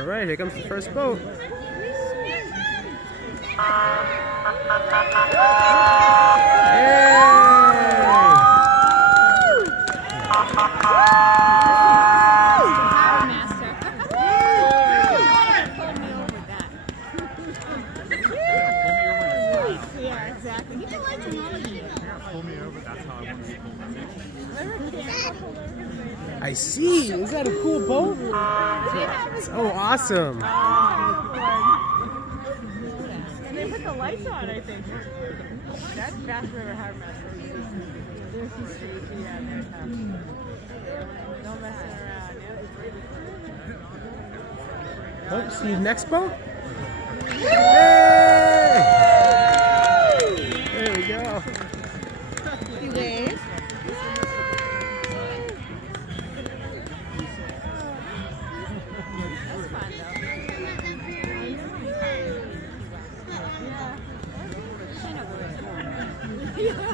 All right, here comes the first boat. I see. Is that a cool boat? Oh, awesome. And they put the lights on, I think. That's Bass River Harbor Master. There's some street. Yeah, there's some. Don't mess around. Oh, see the next boat? Hey! There we go. You wave.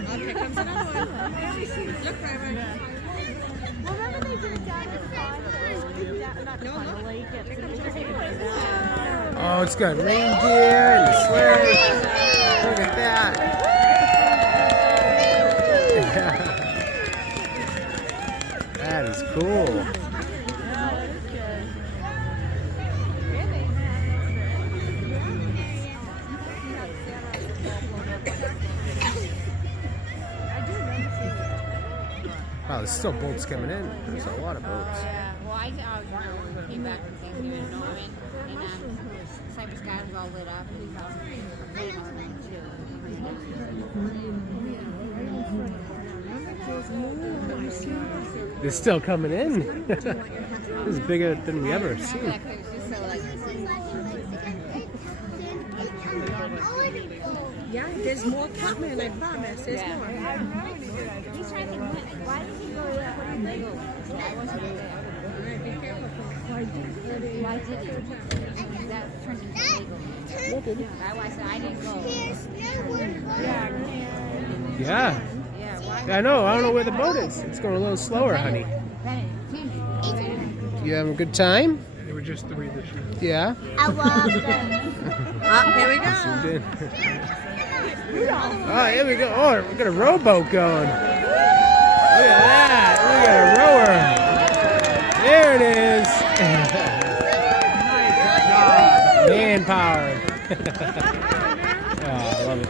Okay, comes another one. Look, remember they did it down at the lake. Oh, it's got reindeer and sleigh. Look at that. That is cool. Wow, there's still boats coming in. There's a lot of boats. Yeah, well, I came back from Thanksgiving in Norman, and Cypress Sky was all lit up. And They're still coming in. This is bigger than we ever seen. Yeah, there's more coming, I promise. There's more. he's trying to think, why did he go to Lego? I wasn't there. Why did he? That turned into Lego. I said I didn't go. Yeah. Yeah, I know. I don't know where the boat is. It's going a little slower, honey. You having a good time? There were just 3 this year. Yeah. I love them. Here we go. Oh, here we go. Oh, we got a rowboat going. Look at that. We got a rower. There it is. Man-powered. Oh, I love it.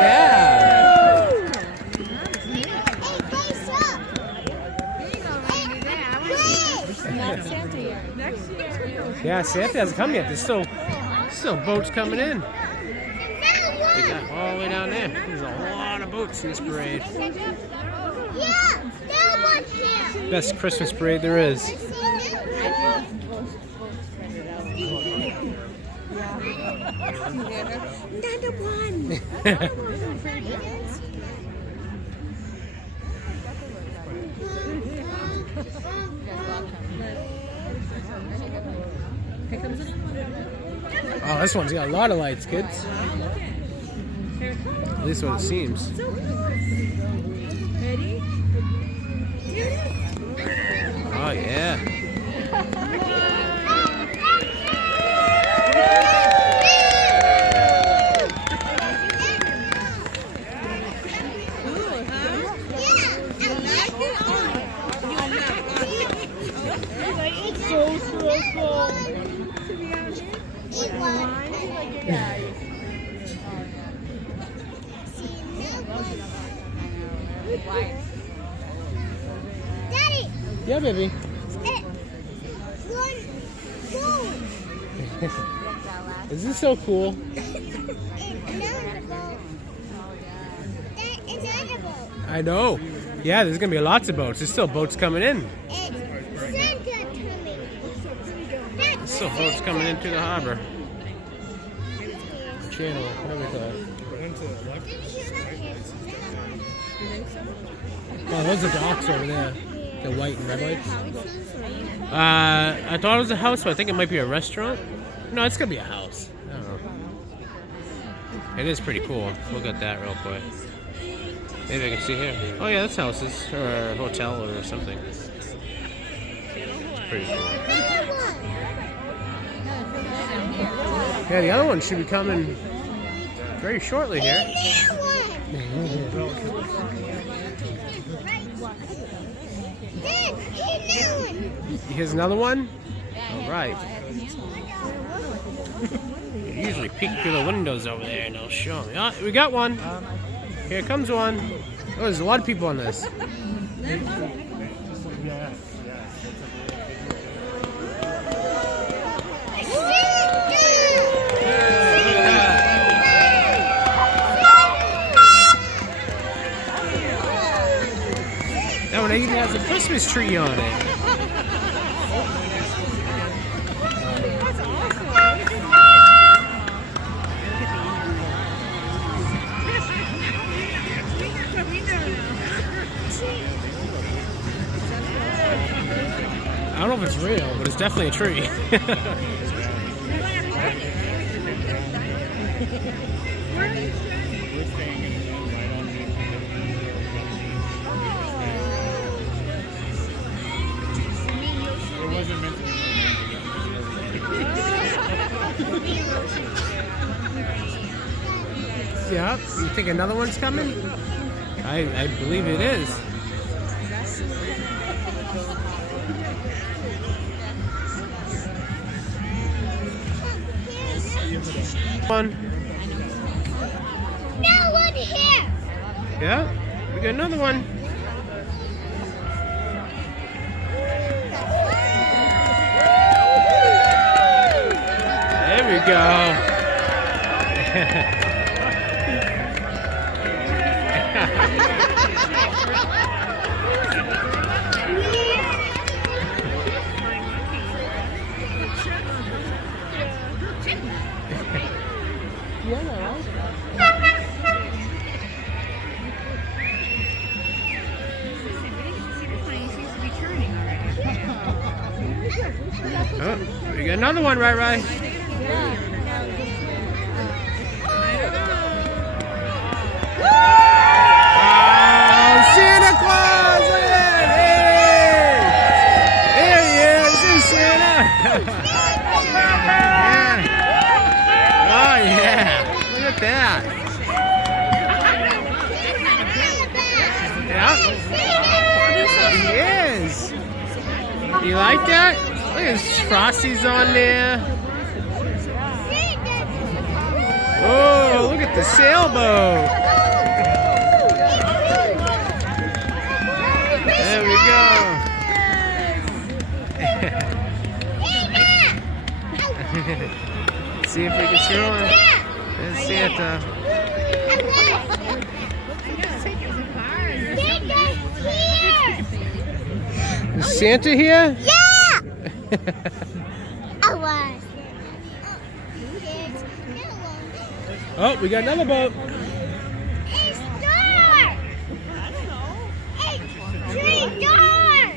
Yeah. Yeah, Santa hasn't come yet. There's still boats coming in. They got all the way down there. There's a lot of boats in this parade. Best Christmas parade there is. Another one. Oh, this one's got a lot of lights, kids. At least what it seems. Ready? Oh, yeah. It's so stressful. Daddy! Yeah, baby. Is this so cool? I know. Yeah, there's gonna be lots of boats. There's still boats coming in. There's still boats coming into the harbor. Channel, whatever it's called. Oh, those are docks over there. The white and red lights. I thought it was a house, but I think it might be a restaurant. No, it's gonna be a house. I don't know. It is pretty cool. Look at that real quick. Maybe I can see here. Oh yeah, that's houses or a hotel or something. pretty cool. Yeah, the other one should be coming very shortly here. Here's another one. All right. You usually peek through the windows over there and they'll show me. Oh, we got one. Here comes one. Oh, there's a lot of people on this. That one even has a Christmas tree on it. I don't know if it's real, but it's definitely a tree. Yeah, you think another one's coming? I believe it is. One. No one here. Yeah, we got another one. There we go. Oh, we got another one, right? Oh, Santa Claus! Look at that! Hey! There he is! There's Santa! Yeah. Oh, yeah! Look at that! Yeah. He is! You like that? Look at Frosty's on there. Oh, look at the sailboat. There we go. See if we can throw him. There's Santa. Is Santa here? Yeah! I was. Oh, we got another boat. It's dark. I don't know. It's tree dark.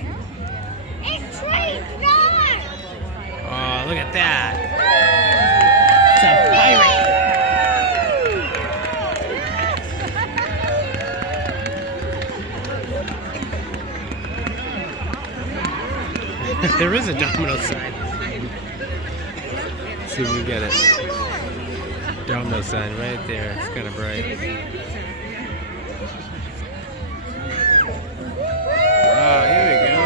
It's tree dark. Oh, look at that. It's a pirate. There is a domino sign. Let's see if we get it. Domino sign right there. It's kind of bright. Oh, here we go.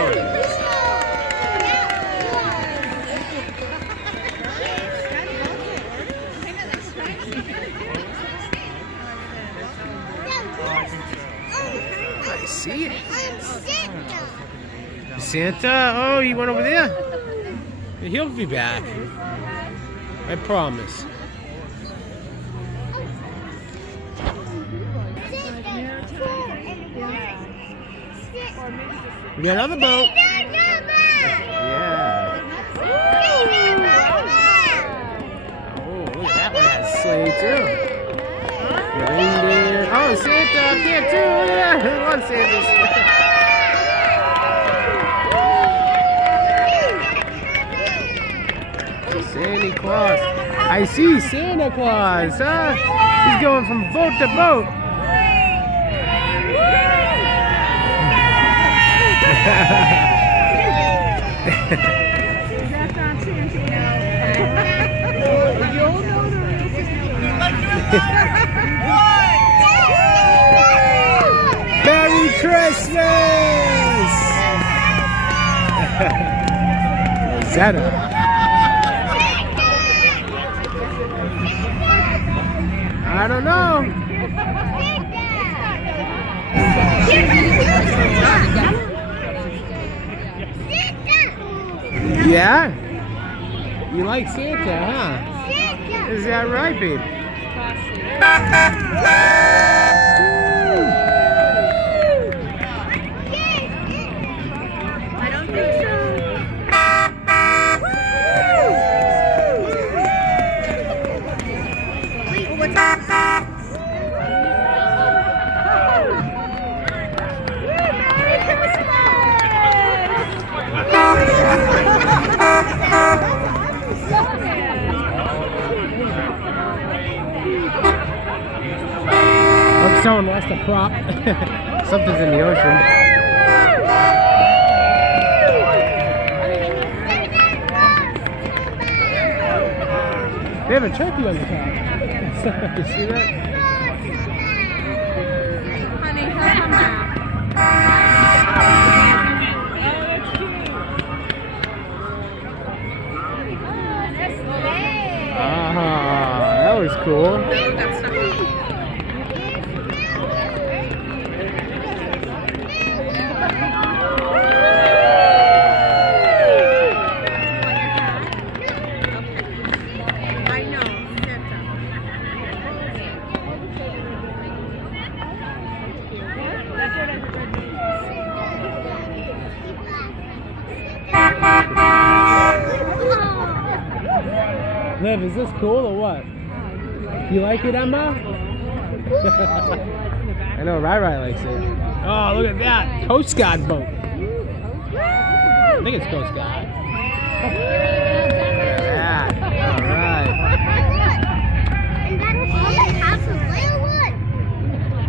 I see it. I'm Santa. Santa? Oh, he went over there? He'll be back. I promise. We got another boat. Yeah. Oh, look at that one has a sleigh too. Reindeer. Oh, Santa up here too. Yeah, who wants Santa's? Santa Claus. I see Santa Claus, huh? He's going from boat to boat. Merry Christmas! Rosetta. I don't know. Yeah? You like Santa, huh? Is that right, babe? I don't think so. Wait, what's that? Merry Hope someone lost a prop. Something's in the ocean. They have a turkey on the top. You see that? Honey, he'll come back. Ah, that was cool. I know, Santa. Liv, is this cool or what? You like it, Emma? I know Rai likes it. Oh, look at that. Coast Guard boat. I think it's Coast Guard. Yeah. All right.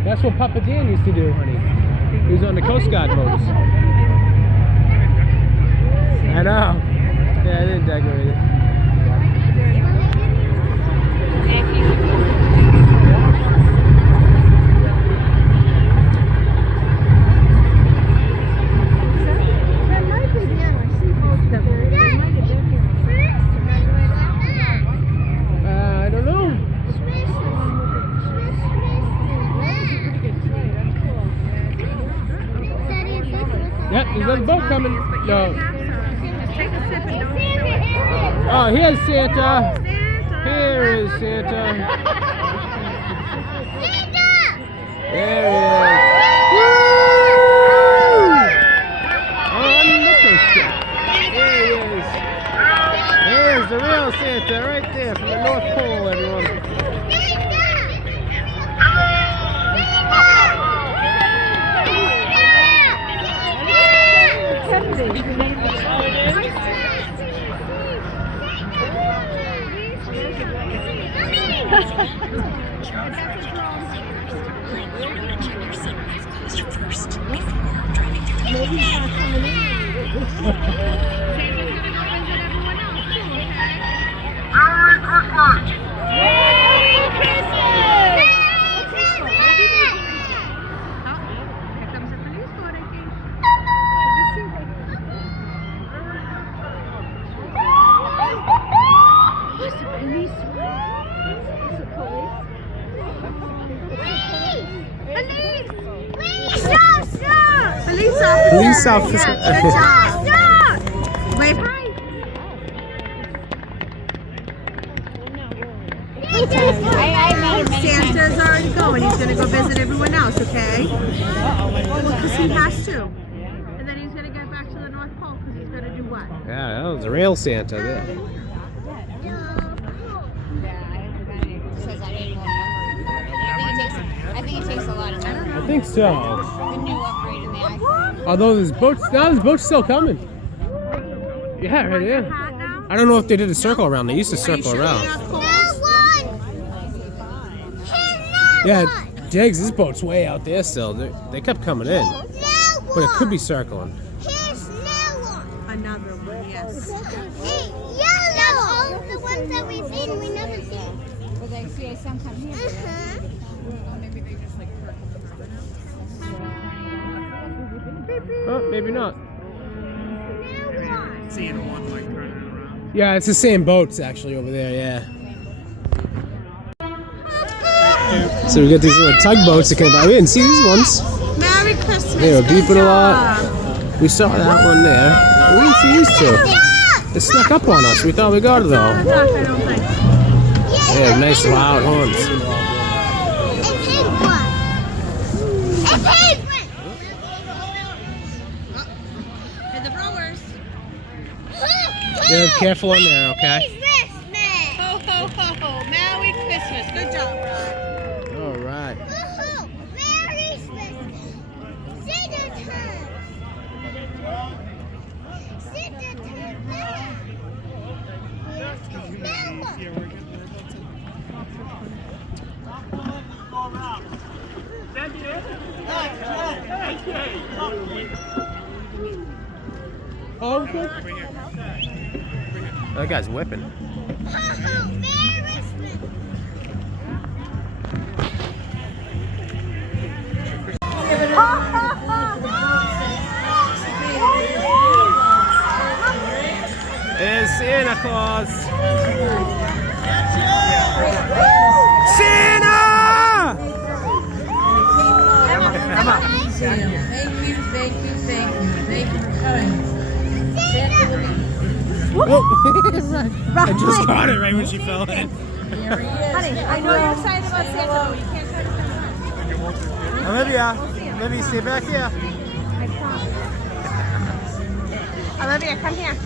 That's what Papa Dan used to do, honey. He was on the Coast Guard boats. I know. Yeah, I didn't decorate it. I don't know. Yep, there's another boat coming. No. Take a sip and don't Oh, here's Santa. Here is Santa. There he is. Woo! On the Coast Guard. There he is. There's the real Santa right there from the North Pole, everyone. Police officer. Wave hi. Santa's already going. He's going to go visit everyone else, okay? Because he has to. And then he's going to get back to the North Pole because he's going to do what? Yeah, that was a real Santa there. I think it takes a lot of memory. I think so. The new upgrade in the iPhone. Although there's boats still coming. Yeah, right there. Hat now? I don't know if they did a circle around. They used to circle around. Yeah, Diggs, this boat's way out there still. They kept coming in. But it could be circling. Another one, yes. Yellow! All the ones that we've seen, we never seen. But I see some come here. Maybe they just like park in the river now. Oh, maybe not. Seeing one like turning around. Yeah, it's the same boats actually over there. Yeah. So we got these little tugboats that came by. We didn't see these ones. Merry Christmas. They were beeping a lot. We saw that one there. We didn't see these two. They snuck up on us. We thought we got it all. I don't think. They have nice loud horns. A pink one. A pink one. And the rowers. Yeah, careful in there, okay? Christmas. Ho, ho, ho, ho. Merry Christmas. Good job, Rob. All right. Woohoo! Merry Christmas. Santa time. Santa time. Mama. Oh, okay. That guy's whipping. Woohoo! Merry Christmas. It's Santa Claus. Santa! Thank you for coming. I just caught it right when she fell in. Honey, I know you're excited about Santa, but you can't try to come Olivia, stay back here. Olivia, come here.